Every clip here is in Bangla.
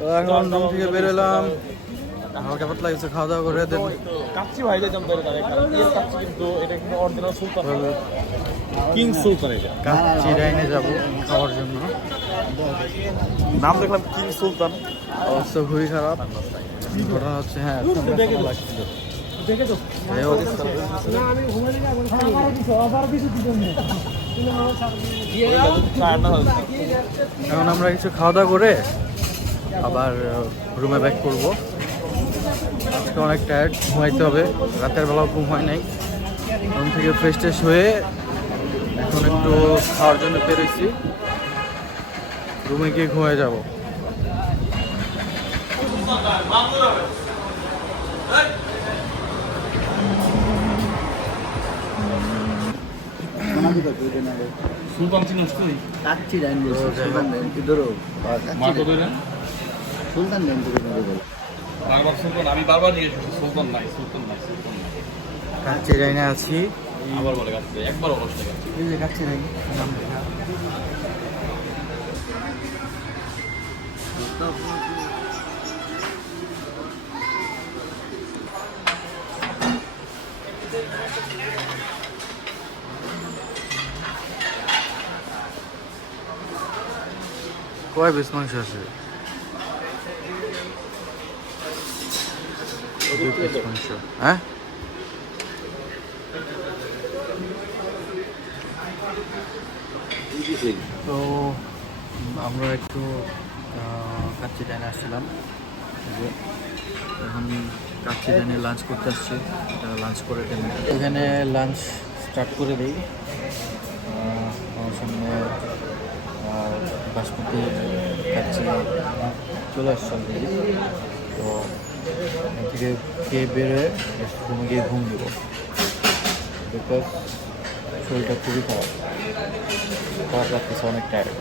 তো এখন রুম থেকে বেরোলাম, হালকা পাতলা কিছু খাওয়া দাওয়া করে দেন কাচ্চি ভাই যাইতাম তাহলে তাহলে এর কাচ্চি কিন্তু এটা কিন্তু অরিজিনাল সুলতান কিং সুলতান এটা কাচ্চি ডাইনে যাব খাওয়ার জন্য। নাম দেখলাম কিং সুলতান অবস্থা খুবই খারাপ। ঘটনা হচ্ছে হ্যাঁ যাই হোক, এখন আমরা কিছু খাওয়া দাওয়া করে আবার রুমে ব্যাক করব। আজকে অনেক টায়ার্ড, ঘুমাইতে হবে, রাতের বেলাও ঘুম হয় নাই। রুম থেকে ফ্রেশ ট্রেশ হয়ে এখন একটু খাওয়ার জন্য বেরোইছি, রুমে গিয়ে ঘুমিয়ে যাব। সুলতান চিনিস তুই কাচ্চি ডাইন বলছি, সুলতান ডাইন কি ধরো মার্কো দইরা সুলতান ডাইন ধরে বলো। বারবার সুলতান, আমি বারবার জিজ্ঞেস করছি সুলতান নাই সুলতান নাই সুলতান নাই, কাচ্চি ডাইনে আছি, আবার বলে কাছে একবার অবশ্য এই যে কাচ্চি ডাইন নাম লেখা। কয় পিস মাংস আছে? 2 পিস মাংস। হ্যাঁ তো আমরা একটু কাচ্চি ডাইনে আসছিলাম, যে এখন কাচ্চি ডাইনে লাঞ্চ করতে আসছি। লাঞ্চ করে এখানে লাঞ্চ স্টার্ট করে দিই। আমার সামনে বাসমতি কাচ্চি চলে আসছে অলরেডি। তো এখান থেকে খেয়ে বেরোয় ঘুমে গিয়ে ঘুম দেবো, বিকজ শরীরটা খুবই খারাপ লাগতেছে, অনেক টায়ার্ড।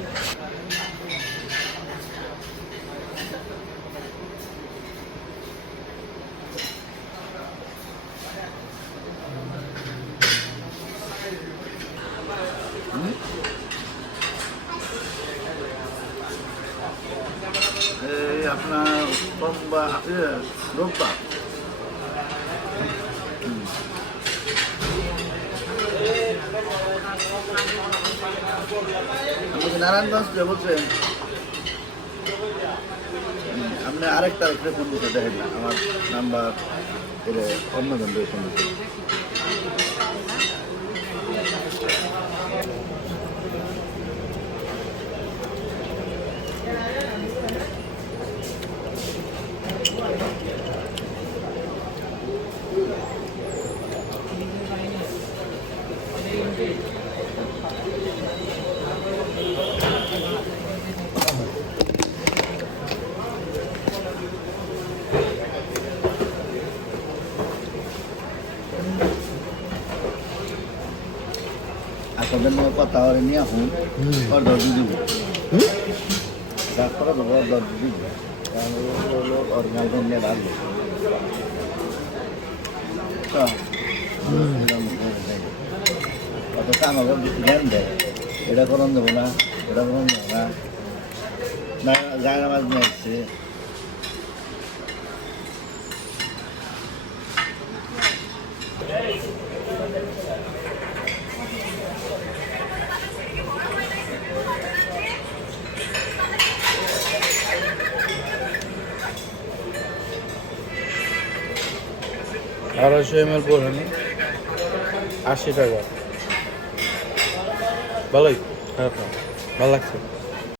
আপনার সোমবার রোববার আমাকে নারায়ণগঞ্জ বলছেন। আপনি আরেকটা ফোন দিতে দেখেন না, আমার নাম্বার অন্য জনদের ফোন দিতে। আপনাদের নিয়ে কথা ওরে নিয়ে আসুন, ওর দর দিব ডাক্তার দেবো, ওর দর দিব, ওর গার্জেন নিয়ে রাখবো। অত আমাকে জ্ঞান দেয়, এটা করন দেবো না, এটা করন দেবো না, গায়ে নামাজ নিয়ে আসছে। আড়াইশো ml পড়েন 80 টাকা। ভালোই, খারাপ না, ভালো লাগছে।